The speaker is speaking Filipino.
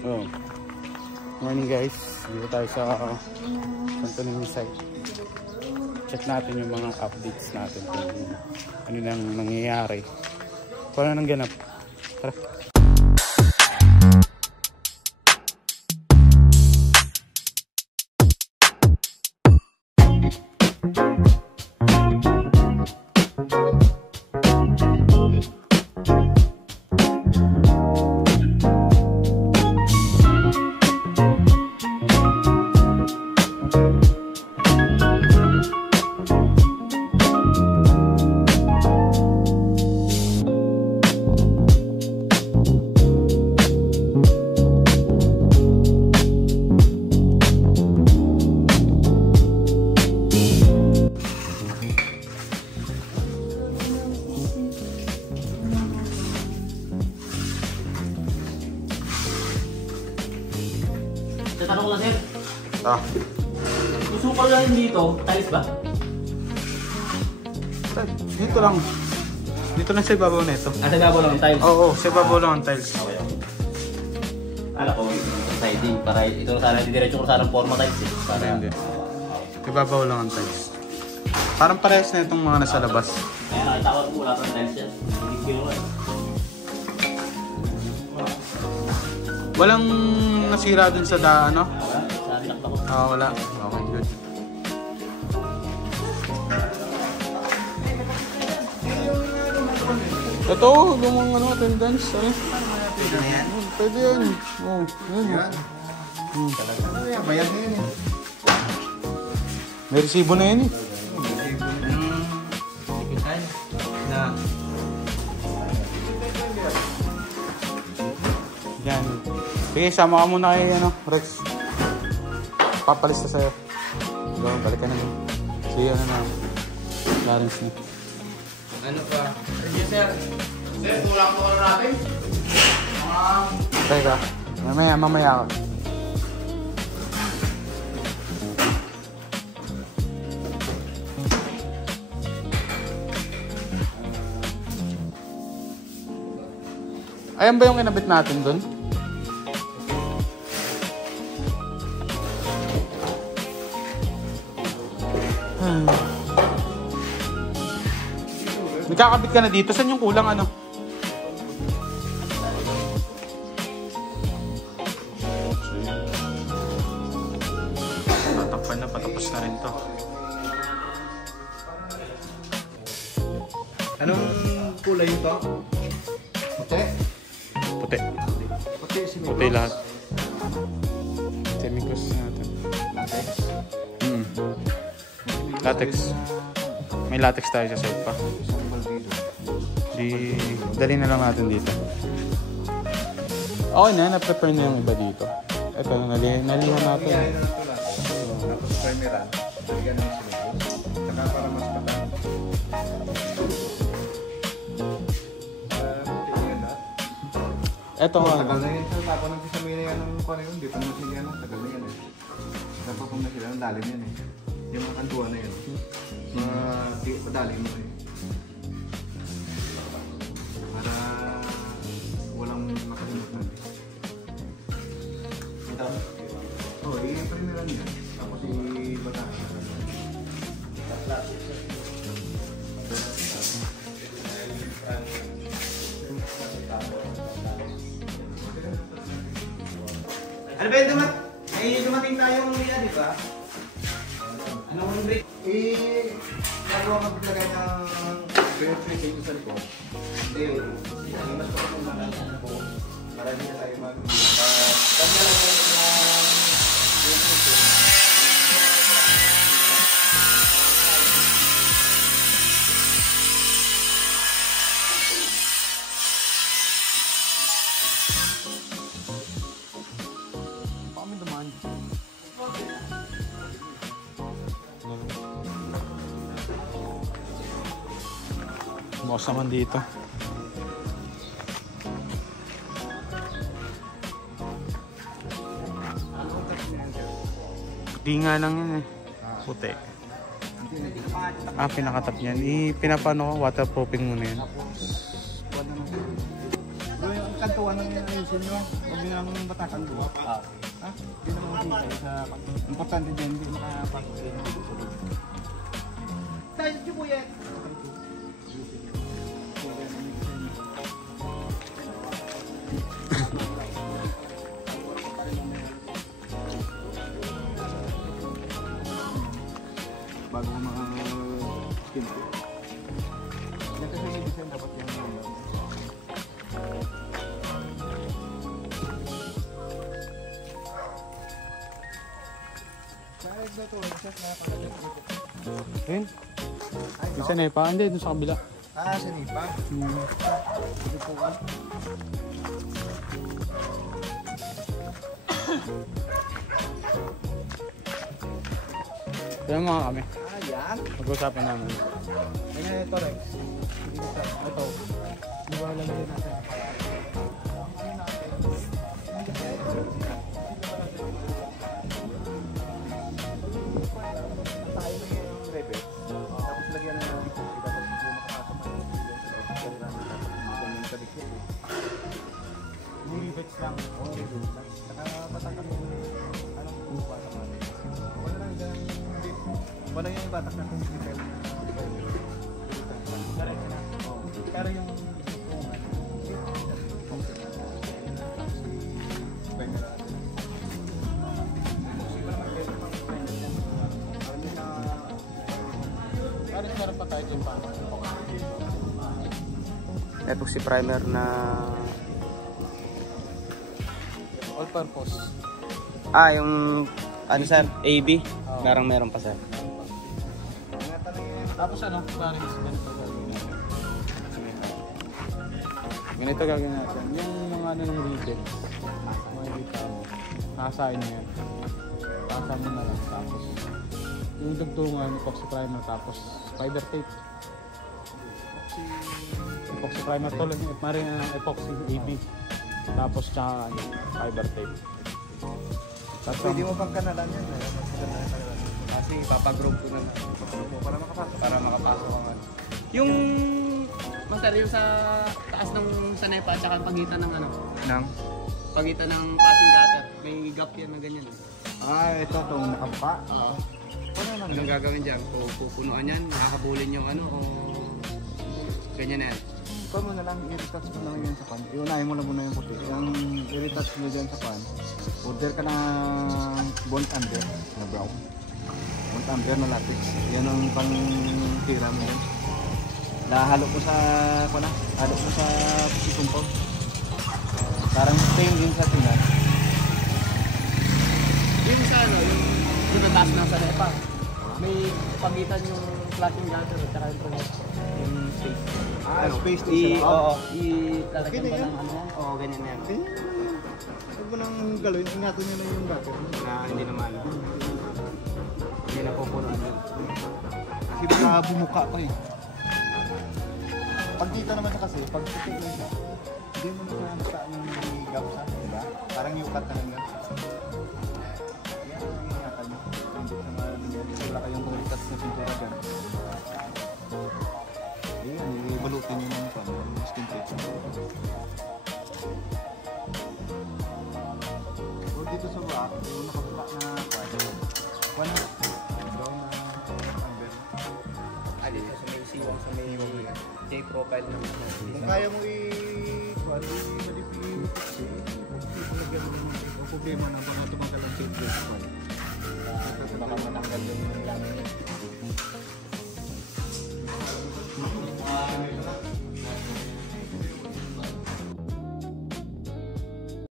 Oh. Morning guys. Dito tayo sa Santo Niño site. Check natin yung mga updates natin kung ano nang nangyayari. Kung ano nang ganap. Tara. Tanong lang sir. Gusto ko lang dito, tiles ba? Dito lang. Dito lang sa ibabaw na ito. Sa ibabaw lang ang tiles? Oo, sa ibabaw lang ang tiles. Okay. Kala ko siding para ito sana didiretso ko sana ng forma tiles eh. Para hindi. Ibabaw lang ang tiles. Parang parehas na itong mga nasa labas. Kaya nakitawag mo wala pang tiles yan. Hindi kinuha. Walang nasira dun sa ano? Wala. Wala. Okay, good. Ito, lumang ano, attendance. Ano? Pwede yan. Oh, yan. Ano yan? Bayad na yun eh. May resibo na yan eh. Yan. Sige, sama ka muna kay Rex. Papalista sa'yo. Balik ka na yun. Sige, ano na. Clarence na. Ano pa? Sir, kulang po natin. Teka, mamaya ka. Ayan ba yung inabit natin dun? Nagkakabit ka na dito. Saan yung kulang ano? Tatakpan na. Patapos na rin to. Anong kulay ito? Puti? Puti. Puti lahat. Chemicals natin. Latex. May latex tayo sa side pa. Dali na lang natin dito. Okay na, na-prepare na yung iba dito. Ito, nalihan natin. Tapos primeran. Nalihan na yung silipos. Saka para mas patang. Ito nga. Tagal na yun. Tapos nagsisamay na yan ng kung yun. Di pa naman sila yan. Tagal na yan eh. Dapat kung na sila, ang lalim yan eh. Yung mga kantuan na yan. Padalim mo eh. Para walang makalimutan. Ito? Oo, i-primeran yan. Tapos i-bata. Ano ba yung dumating tayong niya, di ba? Anong break? Nagawa maglagay ng pre-treating sa likod. Hindi, mas pagkakulang po. Para hindi na tayo kanya lang yung Kami dumaan. Bukas naman dito. Puti nga lang yun eh. Puti. Pinakatap niyan. Pinapano ko, waterproofing muna yun. kantuan ng ayusin nyo. Huwag nyo lang batakan buwa. Ha? Hindi naman makikita sa... Importante din, hindi makapasok din. Tayo si Kuya. Bago mga kinto. Yan kasi may design dapat yan. Ayun. Isa na pa. Hindi, doon sa kabila. Ah, sa nipa. Ito po. Kaya mga kami. Ah, yan. Pag-usapan namin. Ayan, ito Rex. Ito. Iwala na din natin. Tayo na yung rebel. Tapos lagyan na natin ito. Tapos hindi makakasama. Yung rivets lang. Oo, rivets lang. Saka batak kami. Anong buka sa mga. Wala lang dyan. Wala yung batak na kung rivets. Pero yung Parang pa tayo yung pang. Ito si primer na All purpose. yung ano sir, AB. Oo. Meron pa sir. Tapos ano, parang ganito gagawin natin. Ganito gagawin natin. Yung mga ano ng reject, mga dito, nakasain na yan. Pasa mo na lang. Tapos, yung dugtungan, epoxy primer, tapos fiber tape. Epoxy primer to lang, marin ang epoxy AB. Tapos, tsaka ano, fiber tape. Tapos, pwede mo pang kanalan yan. Kasi papag-group ko na para makapasok ang ano. Yung master yung sa taas ng sanepa at saka ang pagitan ng ano, Nang? pagitan ng passing gutter. May gap yan na ganyan. Ah, ito itong nakampa. Oo. Ano naman? Anong gagawin dyan? Pupunuan yan, nakakabulin yung ano o ganyan na yan. Ikaw mo na lang, i-retouch mo lang yun sa pan. Iunahin mo lang muna yung puti. Yung i-retouch mo dyan sa pan, order ka ng bond under na brown. Bond under na latex. Yan ang pang-tira mo yun. Nahalo ko sa, halo ko sa compound. Parang stain din sa tingnan. Yung sa ano, yung sa taas ng sanepa, may pagitan yung flashing gutter at saka yung space. Space din sa Oo, ilalagyan Okay na ba yan. ng ano yan? Oo, ganyan yan. Huwag mo nang galawin, ingatan nyo na yung gutter. Na hindi naman. Hindi na pupunuan yun. Kasi baka bumuka pa eh. Pag dito naman siya kasi, pag puti lang siya, hindi mo na siya nasa yung gap sa, diba? Parang yukat na lang yan. Yan ang ingatan nyo. Hindi sa mga wala kayong kulitas na pintura dyan. Ayan, ibalutin nyo naman sa skin plate. O dito sa back, yung nakabuka na kwan na. Brown na amber. Dito sa may siwang sa may J-profile ng Kung kaya mo i-malipin, problema na ba